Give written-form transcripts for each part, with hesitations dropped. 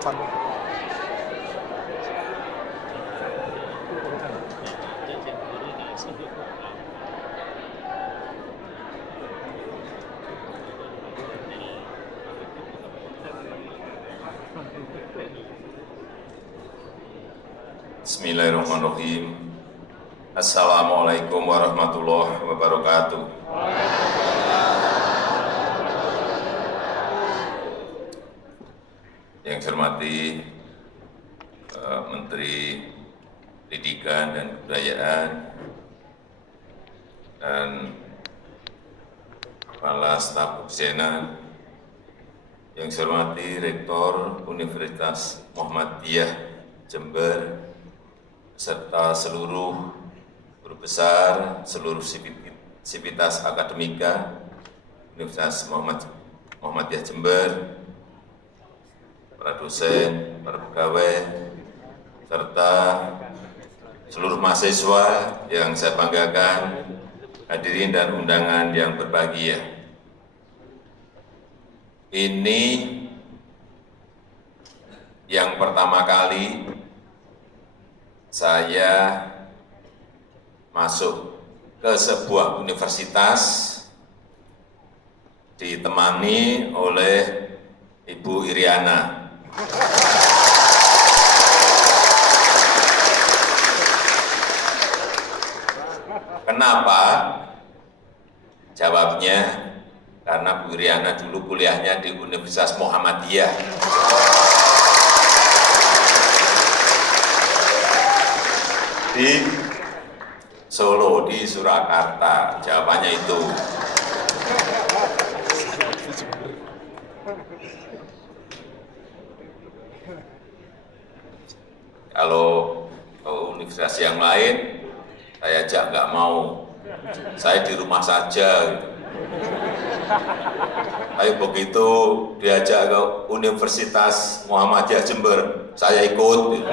depan. Bismillahirrahmanirrahim. Assalamualaikum warahmatullahi wabarakatuh. Yang saya hormati Menteri Pendidikan dan Kebudayaan dan Kepala Staf Kepresidenan, yang saya hormati Rektor Universitas Muhammadiyah Jember, serta seluruh guru besar, seluruh sivitas akademika Universitas Muhammadiyah Jember, para dosen, para pegawai, serta seluruh mahasiswa yang saya banggakan, hadirin dan undangan yang berbahagia. Ini yang pertama kali saya masuk ke sebuah universitas ditemani oleh Ibu Iriana. Kenapa? Jawabnya, karena Bu Iriana dulu kuliahnya di Universitas Muhammadiyah. Di Solo, di Surakarta. Jawabannya itu. Kalau ke universitas yang lain, saya ajak nggak mau. Saya di rumah saja. Gitu. Tapi begitu diajak ke Universitas Muhammadiyah Jember, saya ikut. Gitu.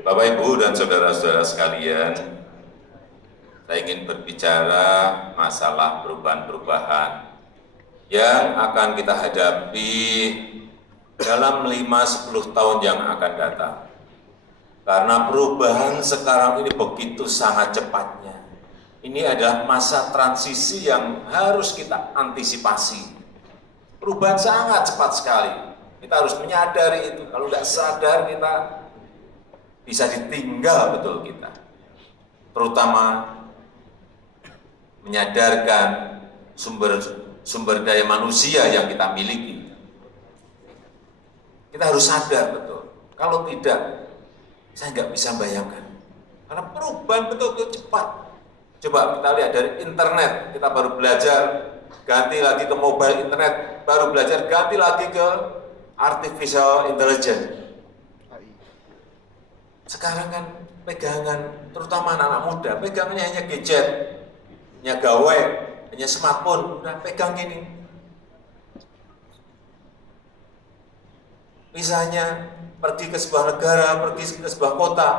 Bapak, Ibu, dan saudara-saudara sekalian, saya ingin berbicara masalah perubahan-perubahan yang akan kita hadapi dalam 5-10 tahun yang akan datang. Karena perubahan sekarang ini begitu sangat cepatnya. Ini adalah masa transisi yang harus kita antisipasi. Perubahan sangat cepat sekali. Kita harus menyadari itu. Kalau nggak sadar, kita bisa ditinggal betul kita. Terutama menyadarkan sumber daya manusia yang kita miliki. Kita harus sadar betul. Kalau tidak, saya nggak bisa bayangkan. Karena perubahan betul-betul cepat. Coba kita lihat dari internet, kita baru belajar, ganti lagi ke mobile internet, baru belajar, ganti lagi ke artificial intelligence. Sekarang kan pegangan, terutama anak-anak muda, pegangannya hanya gadget, hanya gawai, hanya smartphone, udah pegang gini. Misalnya pergi ke sebuah negara, pergi ke sebuah kota,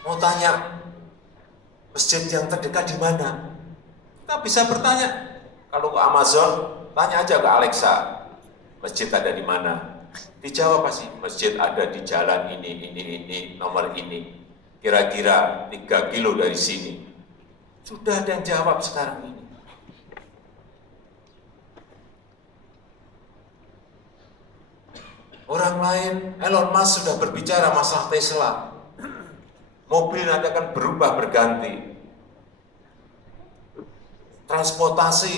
mau tanya masjid yang terdekat di mana, kita bisa bertanya. Kalau ke Amazon, tanya aja ke Alexa, masjid ada di mana? Dijawab pasti, masjid ada di jalan ini, nomor ini. Kira-kira 3 kilo dari sini. Sudah ada yang jawab sekarang ini. Orang lain, Elon Musk sudah berbicara masalah Tesla. Mobil nanti akan berubah berganti. Transportasi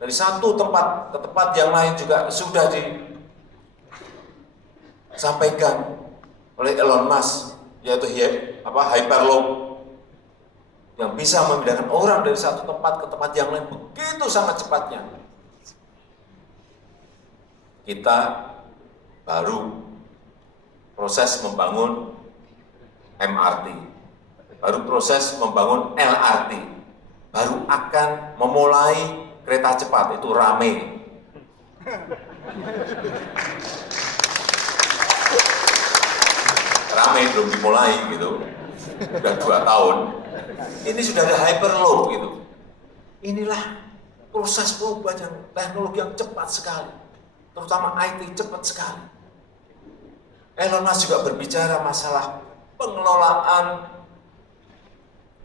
dari satu tempat ke tempat yang lain juga sudah disampaikan oleh Elon Musk, yaitu Hyperloop, yang bisa memindahkan orang dari satu tempat ke tempat yang lain begitu sangat cepatnya. Kita baru proses membangun MRT, baru proses membangun LRT, baru akan memulai kereta cepat, itu rame. Rame belum dimulai gitu, udah 2 tahun. Ini sudah ada hyperloop gitu. Inilah proses perubahan yang teknologi yang cepat sekali, terutama IT cepat sekali. Elon Musk juga berbicara masalah pengelolaan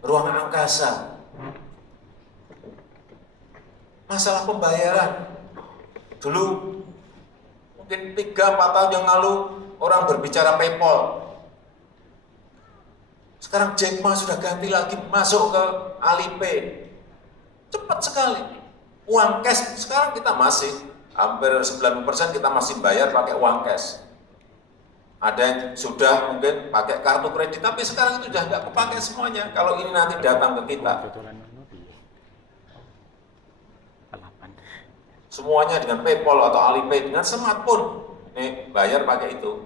ruang angkasa, masalah pembayaran. Dulu mungkin 3-4 tahun yang lalu orang berbicara PayPal. Sekarang Jack Ma sudah ganti lagi masuk ke Alipay. Cepat sekali. Uang cash sekarang kita masih hampir 90% kita masih bayar pakai uang cash. Ada yang sudah mungkin pakai kartu kredit, tapi sekarang itu sudah nggak kepakai semuanya. Kalau ini nanti datang ke kita, semuanya dengan PayPal atau Alipay, dengan smartphone, nih bayar pakai itu.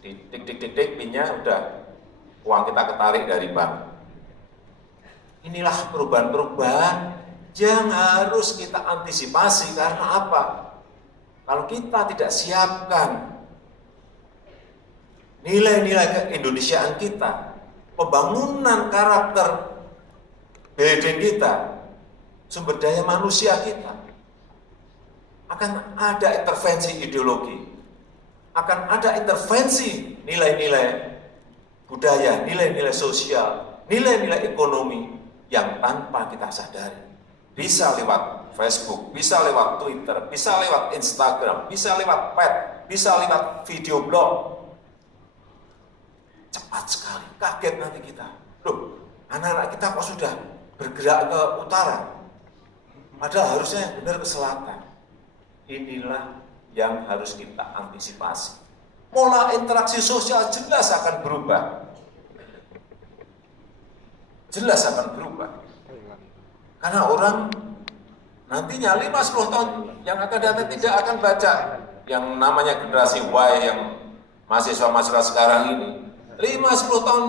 Di tik pinnya udah uang kita ketarik dari bank. Inilah perubahan-perubahan yang harus kita antisipasi. Karena apa? Kalau kita tidak siapkan nilai-nilai keindonesiaan kita, pembangunan karakter beden kita, sumber daya manusia kita, akan ada intervensi ideologi, akan ada intervensi nilai-nilai budaya, nilai-nilai sosial, nilai-nilai ekonomi yang tanpa kita sadari. Bisa lewat Facebook, bisa lewat Twitter, bisa lewat Instagram, bisa lewat pet, bisa lewat video blog. Cepat sekali, kaget nanti kita. Loh, anak-anak kita kok sudah bergerak ke utara? Padahal harusnya yang benar ke selatan. Inilah yang harus kita antisipasi. Pola interaksi sosial jelas akan berubah. Jelas akan berubah. Karena orang nantinya 5-10 tahun yang akan datang tidak akan baca yang namanya generasi Y yang mahasiswa-mahasiswa sekarang ini. 5-10 tahun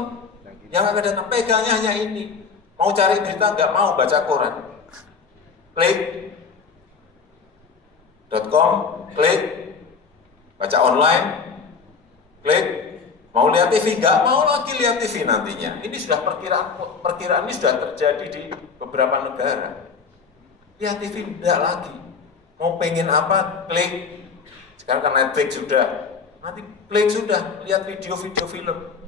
yang akan datang pegangnya hanya ini. Mau cari berita nggak mau baca koran. Klik.com, klik, baca online, klik, mau lihat TV, nggak mau lagi lihat TV nantinya. Ini sudah perkiraan ini sudah terjadi di beberapa negara. Lihat TV tidak lagi. Mau pengen apa, klik. Sekarang kan Netflix sudah, nanti klik sudah, lihat video-video film.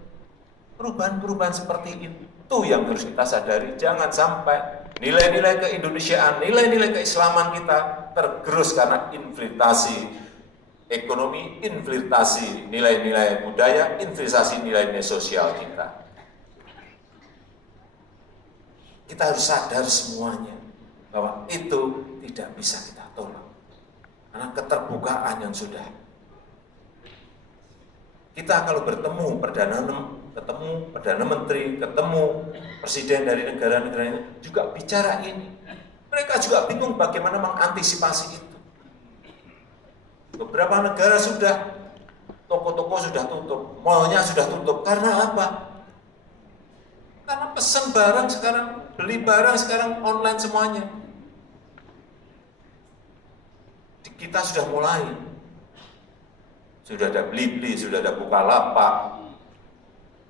Perubahan-perubahan seperti itu yang harus kita sadari. Jangan sampai nilai-nilai keindonesiaan, nilai-nilai keislaman kita tergerus karena infiltrasi ekonomi, infiltrasi nilai-nilai budaya, infiltrasi nilai-nilai sosial kita. Kita harus sadar semuanya bahwa itu tidak bisa kita tolak. Karena keterbukaan yang sudah. Kita kalau bertemu Perdana Menteri, ketemu Presiden dari negara-negara ini, juga bicara ini. Mereka juga bingung bagaimana mengantisipasi itu. Beberapa negara sudah, toko-toko sudah tutup, mallnya sudah tutup. Karena apa? Karena pesan barang sekarang, beli barang sekarang online semuanya. Kita sudah mulai. Sudah ada Blibli, sudah ada Bukalapak,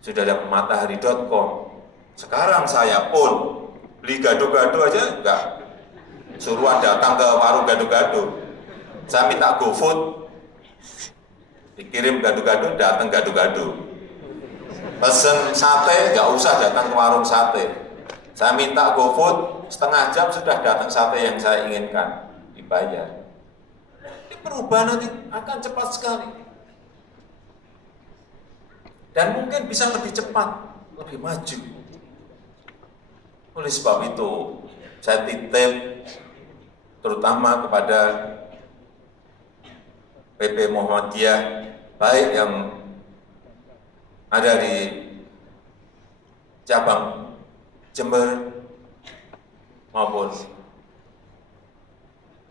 sudah ada matahari.com. Sekarang saya pun beli gado-gado aja enggak suruhan datang ke warung gado-gado. Saya minta GoFood, dikirim gado-gado, datang gado-gado. Pesen sate, nggak usah datang ke warung sate. Saya minta GoFood, setengah jam sudah datang sate yang saya inginkan, dibayar. Ini perubahan nanti akan cepat sekali. Dan mungkin bisa lebih cepat, lebih maju. Oleh sebab itu, saya titip terutama kepada PP Muhammadiyah, baik yang ada di cabang Jember maupun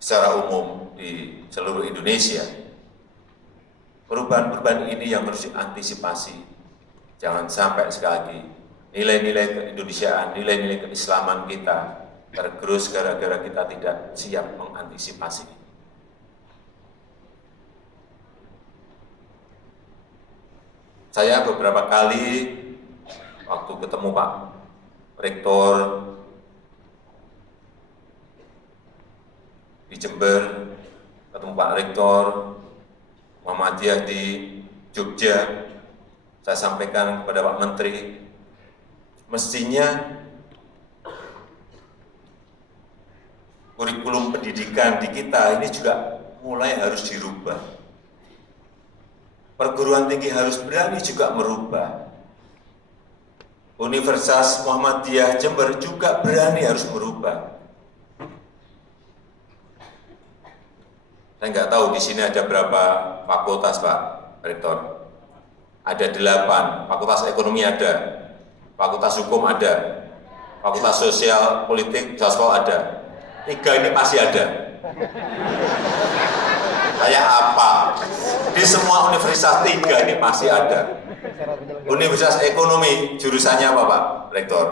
secara umum di seluruh Indonesia. Perubahan-perubahan ini yang harus diantisipasi. Jangan sampai sekali lagi nilai-nilai keindonesiaan, nilai-nilai keislaman kita tergerus gara-gara kita tidak siap mengantisipasi. Saya beberapa kali waktu ketemu Pak rektor di Jember, ketemu Pak Rektor Muhammadiyah di Jogja, saya sampaikan kepada Pak Menteri, mestinya kurikulum pendidikan di kita ini juga mulai harus dirubah. Perguruan tinggi harus berani juga merubah. Universitas Muhammadiyah Jember juga berani harus merubah. Saya nggak tahu di sini ada berapa fakultas, Pak Rektor. Ada 8, fakultas ekonomi ada, fakultas hukum ada, fakultas sosial, politik, sosial ada. 3 ini pasti ada. Kayak apa? Di semua universitas 3 ini pasti ada. Universitas ekonomi, jurusannya apa Pak Rektor?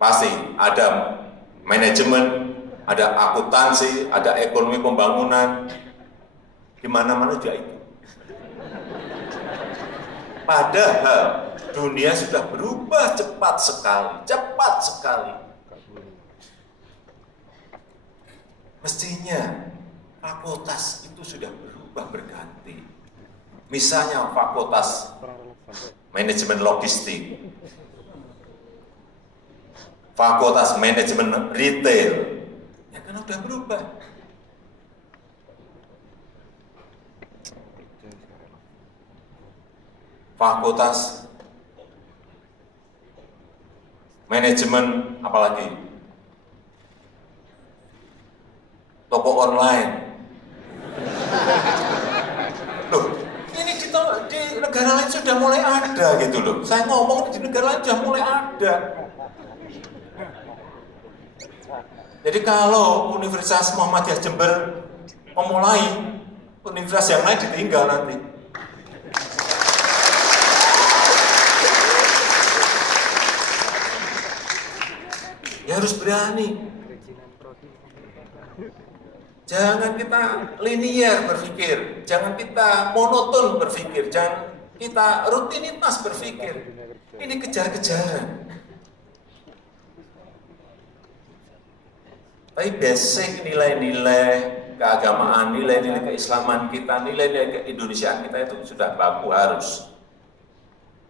Pasti ada manajemen, ada akuntansi, ada ekonomi pembangunan, di mana-mana juga itu. Padahal dunia sudah berubah cepat sekali. Mestinya fakultas itu sudah berubah berganti. Misalnya fakultas manajemen logistik, fakultas manajemen retail, ya kan udah berubah. Fakultas manajemen apalagi? Toko online. Loh, ini di negara lain sudah mulai ada gitu loh. Saya ngomong di negara lain sudah mulai ada. Jadi kalau Universitas Muhammadiyah Jember memulai, universitas yang lain ditinggal nanti. Ya harus berani. Jangan kita linier berpikir, jangan kita monoton berpikir, jangan kita rutinitas berpikir. Ini kejar-kejaran. Tapi basic nilai-nilai keagamaan, nilai-nilai keislaman kita, nilai-nilai keindonesiaan kita itu sudah baku harus.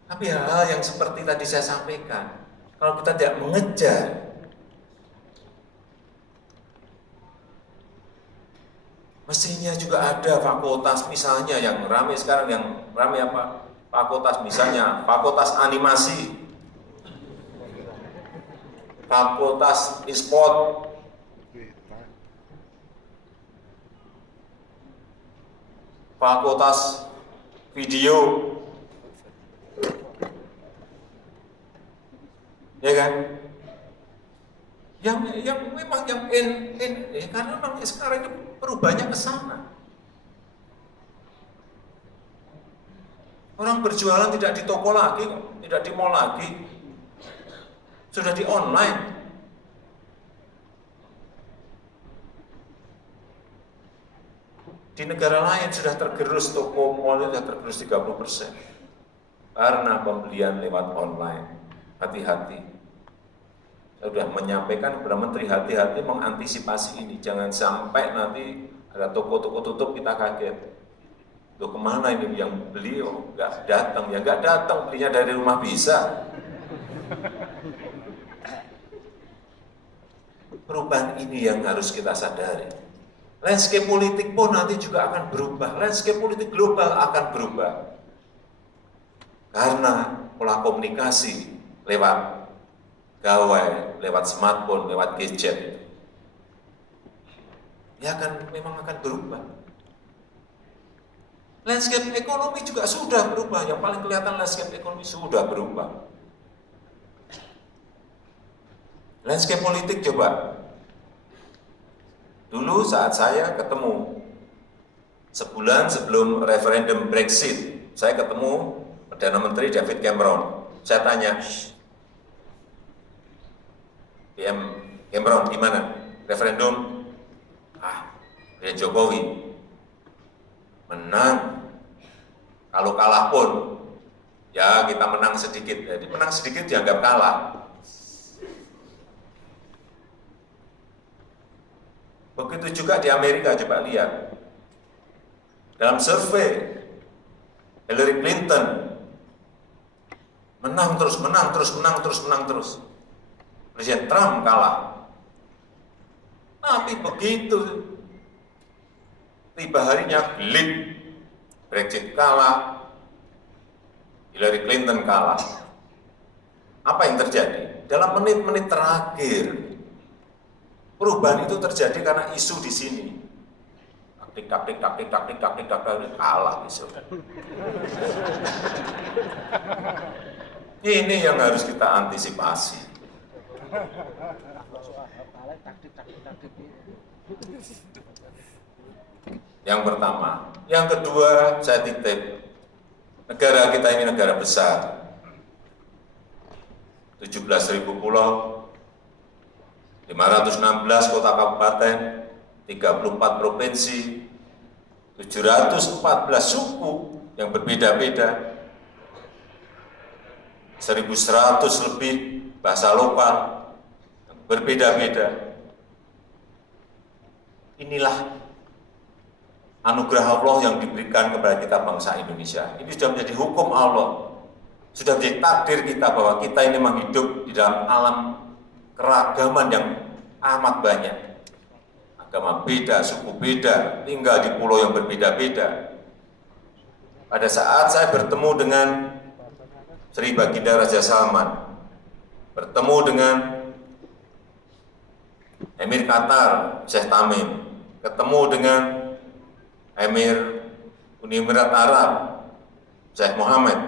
Tapi hal-hal yang seperti tadi saya sampaikan, kalau kita tidak mengejar, mestinya juga ada fakultas misalnya yang ramai sekarang, yang ramai apa? Fakultas misalnya, fakultas animasi, fakultas e-sport, fakultas video, ya kan? Yang memang yang karena memang sekarang ini perubahannya ke sana. Orang berjualan tidak di toko lagi, tidak di mall lagi, sudah di online. Di negara lain sudah tergerus toko mall sudah tergerus 30% karena pembelian lewat online. Hati-hati. Saya sudah menyampaikan kepada Menteri hati-hati mengantisipasi ini. Jangan sampai nanti ada toko-toko tutup kita kaget. Loh kemana ini yang beli? Oh, nggak datang. Ya nggak datang, belinya dari rumah bisa. Perubahan ini yang harus kita sadari. Landscape politik pun nanti juga akan berubah. Landscape politik global akan berubah. Karena pola komunikasi lewat gawai, lewat smartphone, lewat gadget, ya memang akan berubah. Landscape ekonomi juga sudah berubah. Yang paling kelihatan landscape ekonomi sudah berubah. Landscape politik coba. Dulu saat saya ketemu, sebulan sebelum referendum Brexit, saya ketemu Perdana Menteri David Cameron. Saya tanya, PM Cameron gimana? Referendum? Presiden Jokowi menang. Kalau kalah pun, ya kita menang sedikit. Jadi menang sedikit dianggap kalah. Begitu juga di Amerika, coba lihat. Dalam survei, Hillary Clinton menang terus. Presiden Trump kalah. Tapi begitu tiba harinya gelip, Brexit kalah, Hillary Clinton kalah. Apa yang terjadi? Dalam menit-menit terakhir, perubahan itu terjadi karena isu di sini. Taktik, kalah isu. Ini yang harus kita antisipasi. Yang pertama. Yang kedua, saya titip, negara kita ini negara besar. 17.000 pulau, 516 kota kabupaten, 34 provinsi, 714 suku yang berbeda-beda, 1.100 lebih bahasa lokal yang berbeda-beda. Inilah anugerah Allah yang diberikan kepada kita bangsa Indonesia. Ini sudah menjadi hukum Allah, sudah menjadi takdir kita bahwa kita ini memang hidup di dalam alam keragaman yang amat banyak. Agama beda, suku beda, tinggal di pulau yang berbeda-beda. Pada saat saya bertemu dengan Sri Baginda Raja Salman, bertemu dengan Emir Qatar, Syekh Tamim, ketemu dengan Emir Uni Emirat Arab, Syekh Mohammed,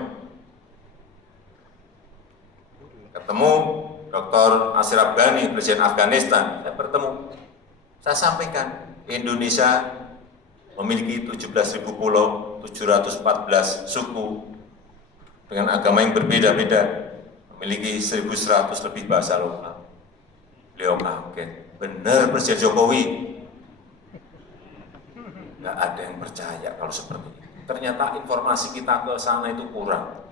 ketemu Dr. Ashraf Ghani, Presiden Afghanistan, saya bertemu. Saya sampaikan, Indonesia memiliki 17.000 pulau, 714 suku, dengan agama yang berbeda-beda, memiliki 1.100 lebih bahasa lokal. Beliau kaget, benar Presiden Jokowi. Nggak ada yang percaya kalau seperti itu. Ternyata informasi kita ke sana itu kurang.